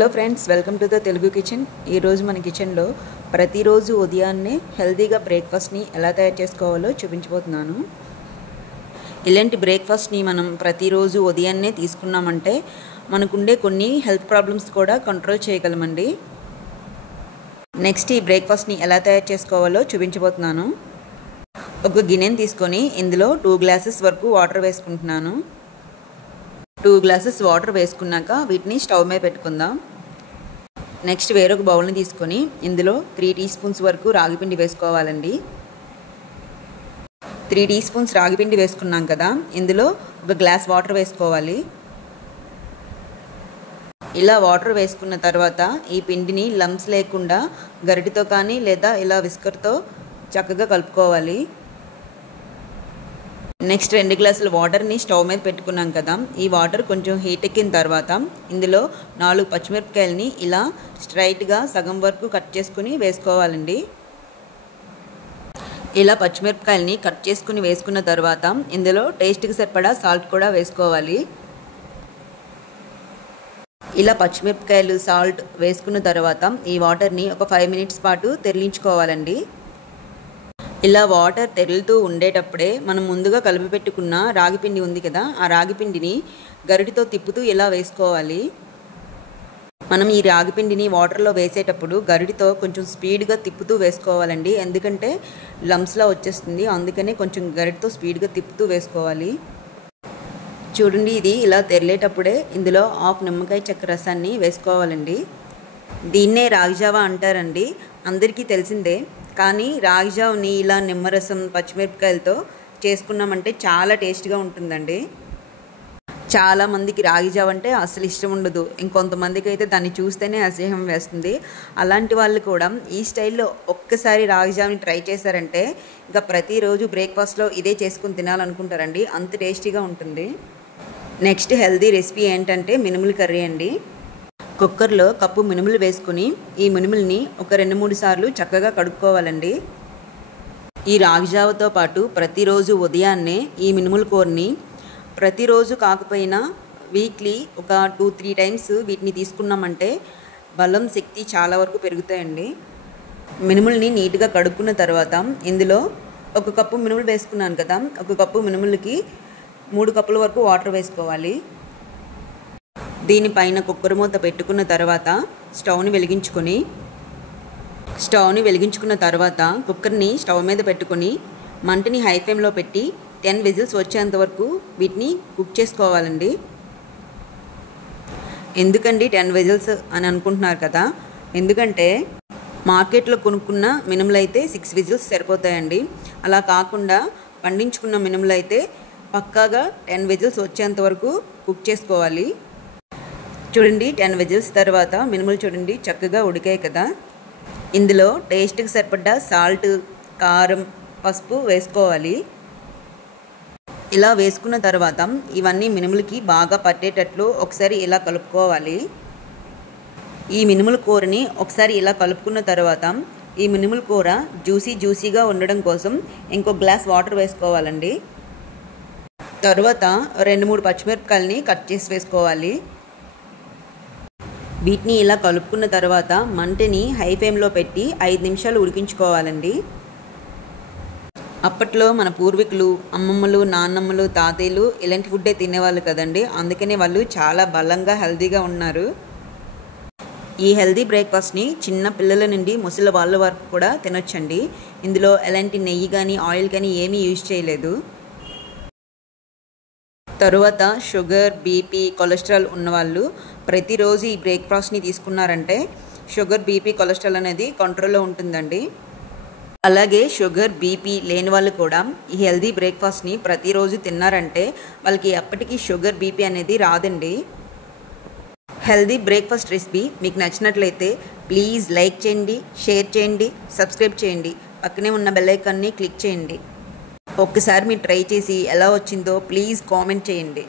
Hello friends, welcome to the Telugu kitchen. ఈరోజు మన కిచెన్లో ప్రతిరోజు ఉదయాన్నే హెల్తీగా బ్రేక్ఫాస్ట్ని ఎలా తయారు చేసుకోవాలో చూపించబోతున్నాను. ఇలాంటి బ్రేక్ఫాస్ట్ని మనం ప్రతిరోజు ఉదయాన్నే తీసుకున్నామంటే మనకుండే కొన్ని హెల్త్ ప్రాబ్లమ్స్ కూడా కంట్రోల్ చేయగలమండి. నెక్స్ట్ ఈ బ్రేక్ఫాస్ట్ని ఎలా తయారు చేసుకోవాలో చూపించబోతున్నాను. ఒక గిన్నెని తీసుకొని ఇందులో 2 గ్లాసెస్ వరకు వాటర్ వేసుకుంటున్నాను. 2 గ్లాసెస్ వాటర్ వేసుకున్నాక వీటిని స్టవ్ మీద పెట్టుకుందాం. నెక్స్ట్ వేరొక బౌల్ని తీసుకొని ఇందులో 3 టీ స్పూన్స్ వరకు రాగిపిండి వేసుకోవాలండి. 3 టీ స్పూన్స్ రాగిపిండి వేసుకున్నాం కదా, ఇందులో ఒక గ్లాస్ వాటర్ వేసుకోవాలి. ఇలా వాటర్ వేసుకున్న తర్వాత ఈ పిండిని లంప్స్ లేకుండా గరిటెతో కానీ లేదా ఇలా విస్కర్తో చక్కగా కలుపుకోవాలి. నెక్స్ట్ 2 గ్లాసుల వాటర్ని స్టవ్ మీద పెట్టుకున్నాం కదా, ఈ వాటర్ కొంచెం హీట్ ఎక్కిన తర్వాత ఇందులో 4 పచ్చిమిరపకాయలని ఇలా స్ట్రైట్గా సగం వరకు కట్ చేసుకుని వేసుకోవాలండి. ఇలా పచ్చిమిరపకాయలని కట్ చేసుకుని వేసుకున్న తర్వాత ఇందులో టేస్ట్కి సరిపడా సాల్ట్ కూడా వేసుకోవాలి. ఇలా పచ్చిమిరపకాయలు సాల్ట్ వేసుకున్న తర్వాత ఈ వాటర్ని ఒక 5 మినిట్స్ పాటు తెరలించుకోవాలండి. ఇలా వాటర్ తెరులుతూ ఉండేటప్పుడే మనం ముందుగా కలిపి పెట్టుకున్న రాగిపిండి ఉంది కదా, ఆ రాగిపిండిని గరిటెతో తిప్పుతూ ఇలా వేసుకోవాలి. మనం ఈ రాగిపిండిని వాటర్లో వేసేటప్పుడు గరిటెతో కొంచెం స్పీడ్గా తిప్పుతూ వేసుకోవాలండి, ఎందుకంటే లంప్స్లా వచ్చేస్తుంది. అందుకనే కొంచెం గరిటెతో స్పీడ్గా తిప్పుతూ వేసుకోవాలి. చూడండి, ఇది ఇలా తెరలేటప్పుడే ఇందులో 1/2 నిమ్మకాయ చెక్క రసాన్ని వేసుకోవాలండి. దీన్నే రాగిజావా అంటారండి, అందరికీ తెలిసిందే. కానీ రాగిజావని ఇలా నిమ్మరసం పచ్చిమిరపకాయలతో చేసుకున్నామంటే చాలా టేస్ట్గా ఉంటుందండి. చాలామందికి రాగిజావ అంటే అసలు ఇష్టం ఉండదు, ఇంకొంతమందికి అయితే దాన్ని చూస్తేనే అసహ్యం వేస్తుంది. అలాంటి వాళ్ళు కూడా ఈ స్టైల్లో ఒక్కసారి రాగిజావని ట్రై చేశారంటే ఇంకా ప్రతిరోజు బ్రేక్ఫాస్ట్లో ఇదే చేసుకుని తినాలనుకుంటారండి, అంత టేస్టీగా ఉంటుంది. నెక్స్ట్ హెల్తీ రెసిపీ ఏంటంటే మినుముల కర్రీ అండి. కుక్కర్లో కప్పు మినుములు వేసుకుని ఈ మినుముల్ని ఒక 2-3 సార్లు చక్కగా కడుక్కోవాలండి. ఈ రాగిజావతో పాటు ప్రతిరోజు ఉదయాన్నే ఈ మినుముల కూరని ప్రతిరోజు కాకపోయినా వీక్లీ ఒక 2-3 టైమ్స్ వీటిని తీసుకున్నామంటే బలం శక్తి చాలా వరకు పెరుగుతాయండి. మినుముల్ని నీట్గా కడుక్కున్న తర్వాత ఇందులో 1 కప్పు మినుములు వేసుకున్నాను కదా, 1 కప్పు మినుములకి 3 కప్పుల వరకు వాటర్ వేసుకోవాలి. దీనిపైన కుక్కర్ మూత పెట్టుకున్న తర్వాత స్టవ్ని వెలిగించుకున్న తర్వాత కుక్కర్ని స్టవ్ మీద పెట్టుకొని మంటని హై ఫ్లేమ్లో పెట్టి 10 విజిల్స్ వచ్చేంత వరకు వీటిని కుక్ చేసుకోవాలండి. ఎందుకండి 10 విజిల్స్ అని అనుకుంటున్నారు కదా, ఎందుకంటే మార్కెట్లో కొనుక్కున్న మినుములు అయితే 6 విజిల్స్ సరిపోతాయండి. అలా కాకుండా పండించుకున్న మినుములు అయితే పక్కాగా 10 విజిల్స్ వచ్చేంత వరకు కుక్ చేసుకోవాలి. చూడండి, 10 విజిల్స్ తర్వాత మినుములు చూడండి చక్కగా ఉడికాయి కదా. ఇందులో టేస్ట్కి సరిపడ్డ సాల్ట్, కారం, పసుపు వేసుకోవాలి. ఇలా వేసుకున్న తర్వాత ఇవన్నీ మినుములకి బాగా పట్టేటట్లు ఒకసారి ఇలా కలుపుకోవాలి. ఈ మినుముల కూరని ఒకసారి ఇలా కలుపుకున్న తర్వాత ఈ మినుముల కూర జ్యూసీగా ఉండడం కోసం ఇంకో గ్లాస్ వాటర్ వేసుకోవాలండి. తర్వాత 2-3 పచ్చిమిరపకాయలని కట్ చేసి వేసుకోవాలి. వీటిని ఇలా కలుపుకున్న తర్వాత మంటని హై ఫ్లేమ్లో పెట్టి 5 నిమిషాలు ఉడికించుకోవాలండి. అప్పట్లో మన పూర్వీకులు అమ్మమ్మలు, నాన్నమ్మలు, తాతయ్యలు ఇలాంటి ఫుడ్డే తినేవాళ్ళు కదండి, అందుకనే వాళ్ళు చాలా బలంగా హెల్తీగా ఉన్నారు. ఈ హెల్తీ బ్రేక్ఫాస్ట్ని చిన్న పిల్లల నుండి ముసలి వాళ్ళ వరకు కూడా తినొచ్చండి. ఇందులో ఎలాంటి నెయ్యి కానీ ఆయిల్ కానీ ఏమీ యూజ్ చేయలేదు. తరువాత షుగర్, బీపీ, కొలెస్ట్రాల్ ఉన్నవాళ్ళు ప్రతిరోజు ఈ బ్రేక్ఫాస్ట్ని తీసుకున్నారంటే షుగర్, బీపీ, కొలెస్ట్రాల్ అనేది కంట్రోల్లో ఉంటుందండి. అలాగే షుగర్, బీపీ లేని వాళ్ళు కూడా ఈ హెల్తీ బ్రేక్ఫాస్ట్ని ప్రతిరోజు తిన్నారంటే వాళ్ళకి ఎప్పటికీ షుగర్, బీపీ అనేది రాదండి. హెల్తీ బ్రేక్ఫాస్ట్ రెసిపీ మీకు నచ్చినట్లయితే ప్లీజ్ లైక్ చేయండి, షేర్ చేయండి, సబ్స్క్రైబ్ చేయండి, పక్కనే ఉన్న బెల్ ఐకాన్ని క్లిక్ చేయండి. ఒక్కసారి మీరు ట్రై చేసి ఎలా వచ్చిందో ప్లీజ్ కామెంట్ చేయండి.